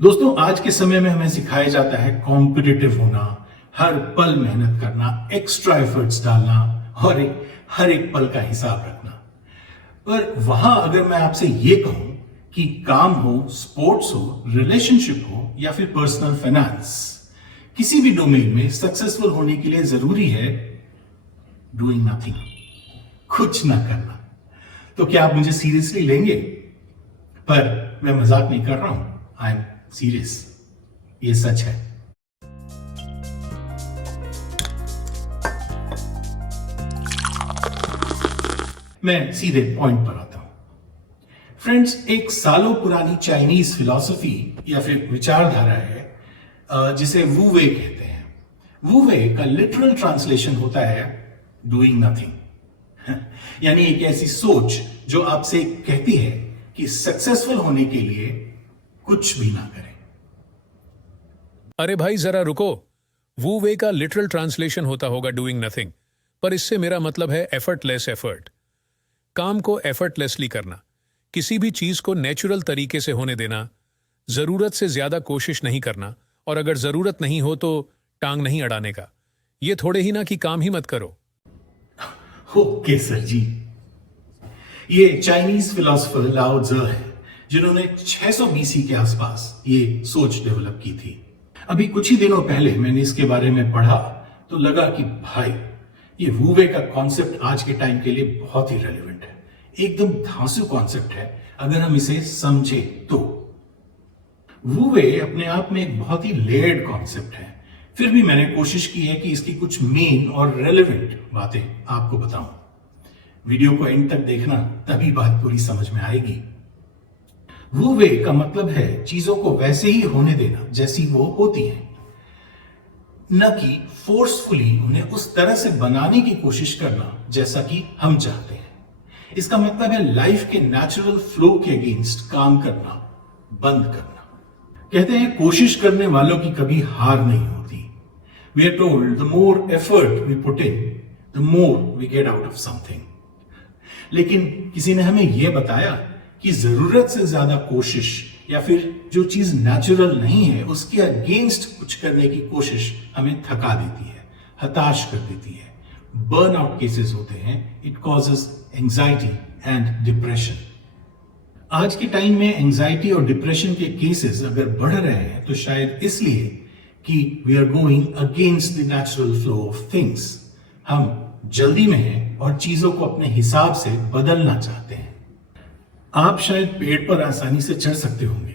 दोस्तों, आज के समय में हमें सिखाया जाता है कॉम्पिटिटिव होना, हर पल मेहनत करना, एक्स्ट्रा एफर्ट्स डालना और हर एक पल का हिसाब रखना। पर वहां अगर मैं आपसे ये कहूं कि काम हो, स्पोर्ट्स हो, रिलेशनशिप हो या फिर पर्सनल फाइनेंस, किसी भी डोमेन में सक्सेसफुल होने के लिए जरूरी है डूइंग नथिंग, कुछ ना करना। तो क्या आप मुझे सीरियसली लेंगे? पर मैं मजाक नहीं कर रहा हूं, आई एम सीरियस, ये सच है। मैं सीधे पॉइंट पर आता हूं। फ्रेंड्स, एक सालों पुरानी चाइनीज फिलॉसफी या फिर विचारधारा है जिसे वू वे कहते हैं। वू वे का लिटरल ट्रांसलेशन होता है डूइंग नथिंग यानी एक ऐसी सोच जो आपसे कहती है कि सक्सेसफुल होने के लिए कुछ भी ना करें। अरे भाई जरा रुको। वू वे का लिटरल ट्रांसलेशन होता होगा डूइंग नथिंग, पर इससे मेरा मतलब है एफर्टलेस एफर्ट। काम को एफर्टलेसली करना, किसी भी चीज को नेचुरल तरीके से होने देना, जरूरत से ज्यादा कोशिश नहीं करना, और अगर जरूरत नहीं हो तो टांग नहीं अड़ाने का। ये थोड़े ही ना कि काम ही मत करो। ओके सर जी, ये चाइनीज फिलोसोफर लाओ त्से है जिन्होंने 600 बीसी के आसपास ये सोच डेवलप की थी। अभी कुछ ही दिनों पहले मैंने इसके बारे में पढ़ा तो लगा कि भाई, ये वू वे का कॉन्सेप्ट आज के टाइम के लिए बहुत ही रेलेवेंट है। एकदम धांसू कॉन्सेप्ट है अगर हम इसे समझे तो। वू वे अपने आप में एक बहुत ही लेयर्ड कॉन्सेप्ट है, फिर भी मैंने कोशिश की है कि इसकी कुछ मेन और रेलेवेंट बातें आपको बताऊं। वीडियो को एंड तक देखना, तभी बात पूरी समझ में आएगी। वू वे का मतलब है चीजों को वैसे ही होने देना जैसी वो होती हैं, न कि फोर्सफुली उन्हें उस तरह से बनाने की कोशिश करना जैसा कि हम चाहते हैं। इसका मतलब है लाइफ के नेचुरल फ्लो के अगेंस्ट काम करना बंद करना। कहते हैं कोशिश करने वालों की कभी हार नहीं होती। We are told the more effort we put in, the more we get out of something. लेकिन किसी ने हमें यह बताया कि जरूरत से ज्यादा कोशिश या फिर जो चीज नेचुरल नहीं है उसके अगेंस्ट कुछ करने की कोशिश हमें थका देती है, हताश कर देती है। बर्न आउट केसेस होते हैं, it causes anxiety and depression. आज के टाइम में एंजाइटी और डिप्रेशन के केसेस अगर बढ़ रहे हैं तो शायद इसलिए कि we are going against the natural flow of things. हम जल्दी में हैं और चीजों को अपने हिसाब से बदलना चाहते हैं। आप शायद पेड़ पर आसानी से चढ़ सकते होंगे,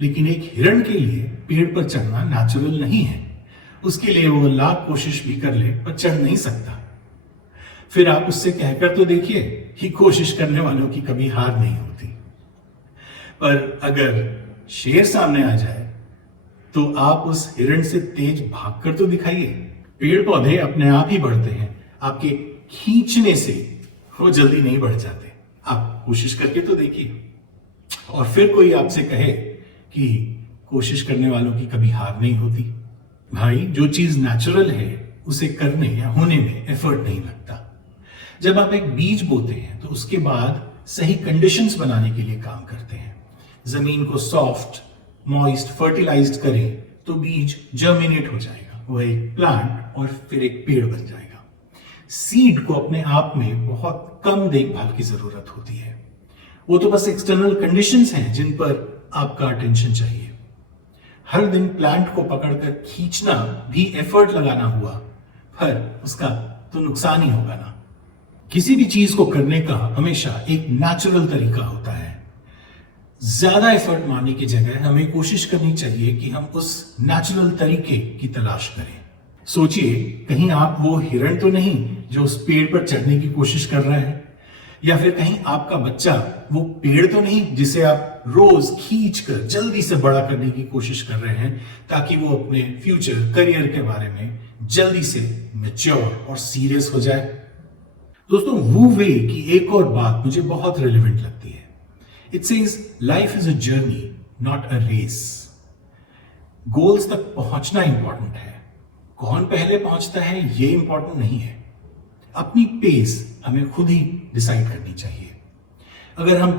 लेकिन एक हिरण के लिए पेड़ पर चढ़ना नेचुरल नहीं है। उसके लिए वो लाख कोशिश भी कर ले पर चढ़ नहीं सकता। फिर आप उससे कहकर तो देखिए कि कोशिश करने वालों की कभी हार नहीं होती। पर अगर शेर सामने आ जाए तो आप उस हिरण से तेज भागकर तो दिखाइए। पेड़ पौधे अपने आप ही बढ़ते हैं, आपके खींचने से वो जल्दी नहीं बढ़ जाते। आप कोशिश करके तो देखिए। और फिर कोई आपसे कहे कि कोशिश करने वालों की कभी हार नहीं होती। भाई, जो चीज नेचुरल है उसे करने या होने में एफर्ट नहीं लगता। जब आप एक बीज बोते हैं तो उसके बाद सही कंडीशंस बनाने के लिए काम करते हैं। जमीन को सॉफ्ट, मॉइस्ट, फर्टिलाइज्ड करें तो बीज जर्मिनेट हो जाएगा, वो एक प्लांट और फिर एक पेड़ बन जाएगा। सीड को अपने आप में बहुत कम देखभाल की जरूरत होती है। वो तो बस एक्सटर्नल कंडीशंस हैं जिन पर आपका अटेंशन चाहिए। हर दिन प्लांट को पकड़कर खींचना भी एफर्ट लगाना हुआ, पर उसका तो नुकसान ही होगा ना। किसी भी चीज को करने का हमेशा एक नेचुरल तरीका होता है। ज्यादा एफर्ट मारने की जगह हमें कोशिश करनी चाहिए कि हम उस नेचुरल तरीके की तलाश करें। सोचिए, कहीं आप वो हिरण तो नहीं जो उस पेड़ पर चढ़ने की कोशिश कर रहा है, या फिर कहीं आपका बच्चा वो पेड़ तो नहीं जिसे आप रोज खींचकर जल्दी से बड़ा करने की कोशिश कर रहे हैं ताकि वो अपने फ्यूचर करियर के बारे में जल्दी से मैच्योर और सीरियस हो जाए। दोस्तों, वू वे की एक और बात मुझे बहुत रेलेवेंट लगती है। It says life is a journey, not a race. Goals तक पहुंचना इंपॉर्टेंट है, कौन पहले पहुंचता है ये इंपॉर्टेंट नहीं है। अपनी पेस हमें खुद ही डिसाइड करनी चाहिए। अगर हम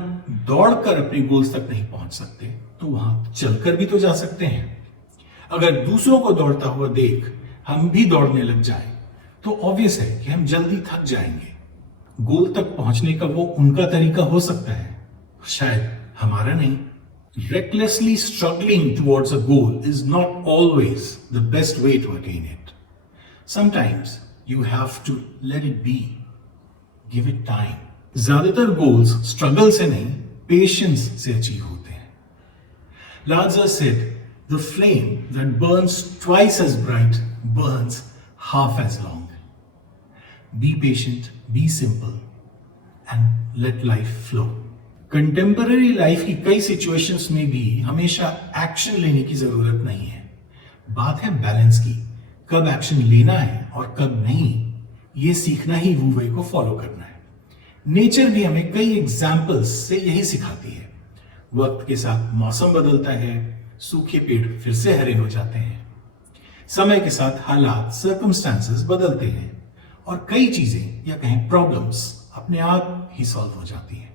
दौड़कर अपने गोल्स तक नहीं पहुंच सकते तो वहां चलकर भी तो जा सकते हैं। अगर दूसरों को दौड़ता हुआ देख हम भी दौड़ने लग जाएं, तो ऑब्वियस है कि हम जल्दी थक जाएंगे। गोल तक पहुंचने का वो उनका तरीका हो सकता है, शायद हमारा नहीं। Recklessly struggling towards a goal is not always the best way to attain it. Sometimes you have to let it be. Give it time. ज्यादातर गोल्स स्ट्रगल से नहीं, पेशेंस से अचीव होते हैं। Lazarus said, "The flame that burns twice as bright burns half as long." Be patient, be simple, and let life flow. Contemporary life की कई situations में भी हमेशा एक्शन लेने की जरूरत नहीं है। बात है बैलेंस की, कब एक्शन लेना है और कब नहीं, ये सीखना ही वू वे को फॉलो करना है। नेचर भी हमें कई एग्जाम्पल्स से यही सिखाती है। वक्त के साथ मौसम बदलता है, सूखे पेड़ फिर से हरे हो जाते हैं। समय के साथ हालात, सर्कमस्टांसेस बदलते हैं और कई चीजें या कहें प्रॉब्लम्स अपने आप ही सॉल्व हो जाती हैं।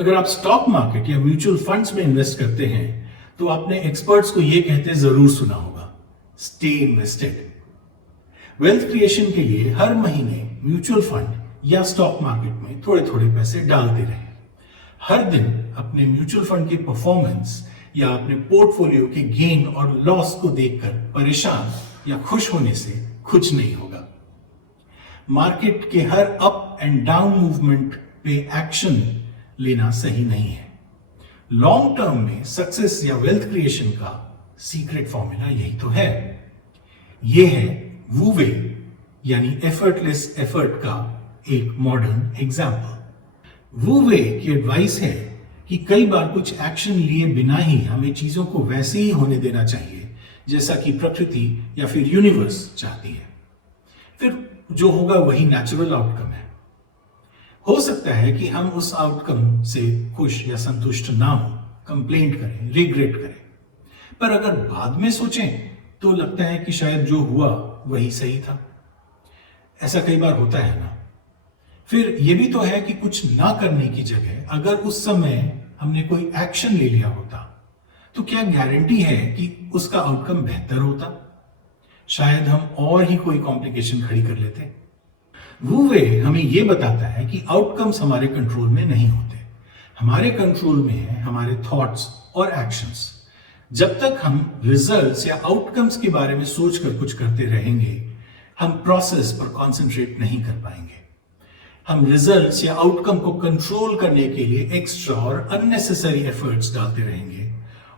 अगर आप स्टॉक मार्केट या म्यूचुअल फंड्स में इन्वेस्ट करते हैं तो आपने एक्सपर्ट्स को यह कहते जरूर सुना होगा, स्टे इन्वेस्टेड। वेल्थ क्रिएशन के लिए हर महीने म्यूचुअल फंड या स्टॉक मार्केट में थोड़े थोड़े पैसे डालते रहें। हर दिन अपने म्यूचुअल फंड के परफॉर्मेंस या अपने पोर्टफोलियो के गेन और लॉस को देखकर परेशान या खुश होने से कुछ नहीं होगा। मार्केट के her up and down movement पे एक्शन लेना सही नहीं है। लॉन्ग टर्म में सक्सेस या वेल्थ क्रिएशन का सीक्रेट फॉर्मूला यही तो है। यह है वू वे यानी एफर्टलेस एफर्ट का एक मॉडर्न एग्जाम्पल। वू वे की एडवाइस है कि कई बार कुछ एक्शन लिए बिना ही हमें चीजों को वैसे ही होने देना चाहिए जैसा कि प्रकृति या फिर यूनिवर्स चाहती है। फिर जो होगा वही नेचुरल आउटकम है। हो सकता है कि हम उस आउटकम से खुश या संतुष्ट ना हो, कंप्लेंट करें, रिग्रेट करें, पर अगर बाद में सोचें तो लगता है कि शायद जो हुआ वही सही था। ऐसा कई बार होता है ना। फिर यह भी तो है कि कुछ ना करने की जगह अगर उस समय हमने कोई एक्शन ले लिया होता तो क्या गारंटी है कि उसका आउटकम बेहतर होता? शायद हम और ही कोई कॉम्प्लिकेशन खड़ी कर लेते। वू वे हमें यह बताता है कि आउटकम्स हमारे कंट्रोल में नहीं होते। हमारे कंट्रोल में है हमारे थॉट्स और एक्शंस। जब तक हम रिजल्ट्स या आउटकम्स के बारे में सोचकर कुछ करते रहेंगे, हम प्रोसेस पर कंसंट्रेट नहीं कर पाएंगे। हम रिजल्ट्स या आउटकम को कंट्रोल करने के लिए एक्स्ट्रा और अननेसेसरी एफर्ट्स डालते रहेंगे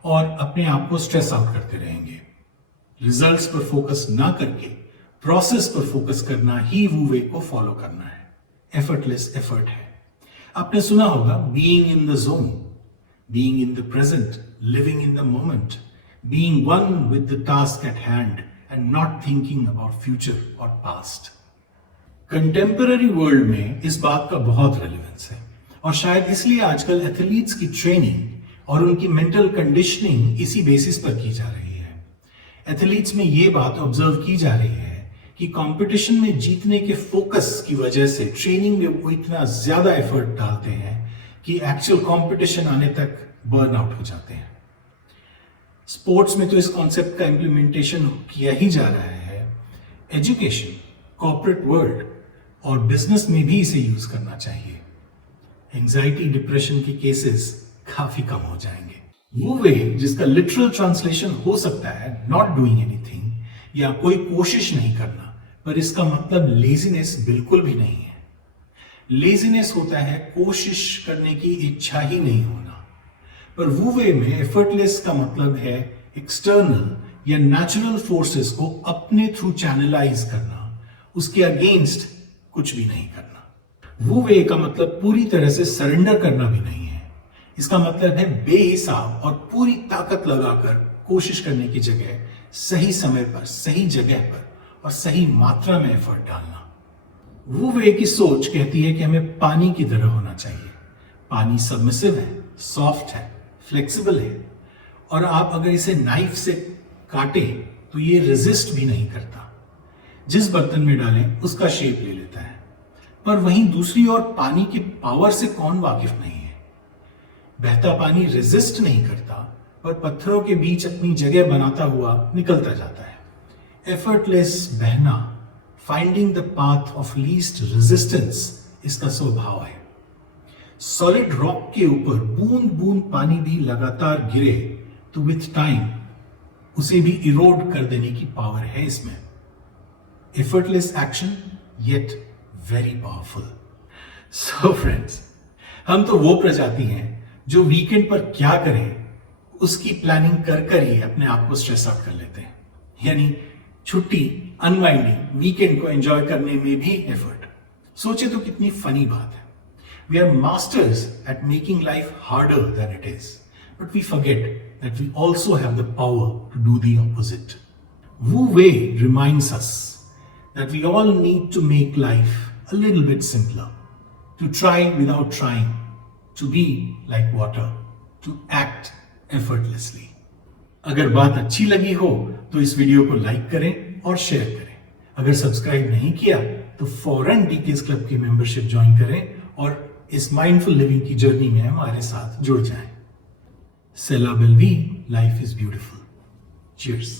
और अपने आप को स्ट्रेस आउट करते रहेंगे। रिजल्ट्स पर फोकस ना करके प्रोसेस पर फोकस करना ही वू वे को फॉलो करना है। एफर्टलेस एफर्ट है। आपने सुना होगा being in the zone, being in the present, living in the moment, being one with the task at hand and not thinking about future और पास्ट। कंटेम्पररी वर्ल्ड में इस बात का बहुत रेलेवेंस है और शायद इसलिए आजकल एथलीट्स की ट्रेनिंग और उनकी मेंटल कंडीशनिंग इसी बेसिस पर की जा रही है। एथलीट्स में ये बात ऑब्जर्व की जा रही है कि कंपटीशन में जीतने के फोकस की वजह से ट्रेनिंग में वो इतना ज्यादा एफर्ट डालते हैं कि एक्चुअल कंपटीशन आने तक बर्न आउट हो जाते हैं। स्पोर्ट्स में तो इस कॉन्सेप्ट का इंप्लीमेंटेशन किया ही जा रहा है। एजुकेशन, कॉर्पोरेट वर्ल्ड और बिजनेस में भी इसे यूज करना चाहिए। एंजाइटी, डिप्रेशन के केसेस काफी कम हो जाएंगे। वो वे जिसका लिटरल ट्रांसलेशन हो सकता है नॉट डूइंग एनीथिंग या कोई कोशिश नहीं करना, पर इसका मतलब लेजीनेस बिल्कुल भी नहीं है। लेजीनेस होता है कोशिश करने की इच्छा ही नहीं होना, पर वू वे में एफर्टलेस का मतलब है एक्सटर्नल या नेचुरल फोर्सेस को अपने थ्रू चैनलाइज करना, उसके अगेंस्ट कुछ भी नहीं करना। वू वे का मतलब पूरी तरह से सरेंडर करना भी नहीं है। इसका मतलब है बेहिसाब और पूरी ताकत लगाकर कोशिश करने की जगह सही समय पर, सही जगह पर और सही मात्रा में एफर्ट डालना। वू वे की सोच कहती है कि हमें पानी की तरह होना चाहिए। पानी सबमिसिव है, सॉफ्ट है, फ्लेक्सिबल है और आप अगर इसे नाइफ से काटें तो ये रेजिस्ट भी नहीं करता। जिस बर्तन में डालें उसका शेप ले लेता है। पर वहीं दूसरी ओर पानी की पावर से कौन वाकिफ नहीं है। बहता पानी रेजिस्ट नहीं करता, और पत्थरों के बीच अपनी जगह बनाता हुआ निकलता जाता है। एफर्टलेस बहना, finding the path of least resistance इसका स्वभाव है। सॉलिड रॉक के ऊपर बूंद बूंद पानी भी लगातार गिरे तो विथ टाइम उसे भी इरोड कर देने की पावर है इसमें। Effortless action yet very powerful. So friends, हम तो वो प्रजाति हैं जो वीकेंड पर क्या करें उसकी प्लानिंग कर ही अपने आप को स्ट्रेस आउट कर लेते हैं। यानी छुट्टी, अनवाइंडिंग, वीकेंड को एंजॉय करने में भी एफर्ट। सोचे तो कितनी फनी बात है। We are masters at making life harder than it is, but we forget that we also have the power to do the opposite. Wu Wei reminds us that we all need to make life a little bit simpler, to try without trying, to be like water, to act effortlessly. अगर बात अच्छी लगी हो तो इस video को like करें और शेयर करें। अगर सब्सक्राइब नहीं किया तो फौरन डीकेस क्लब की मेंबरशिप ज्वाइन करें और इस माइंडफुल लिविंग की जर्नी में हमारे साथ जुड़ जाएं। सेला बेलवी, लाइफ इज ब्यूटीफुल। चीयर्स।